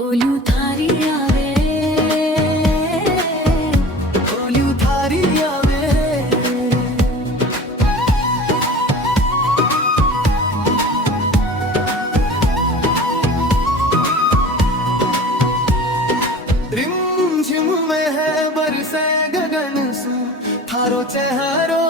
ઓલું થારી આવે ઓલું થારી આવે रिमझिम में है बरसे गगन सू थारो चेहरो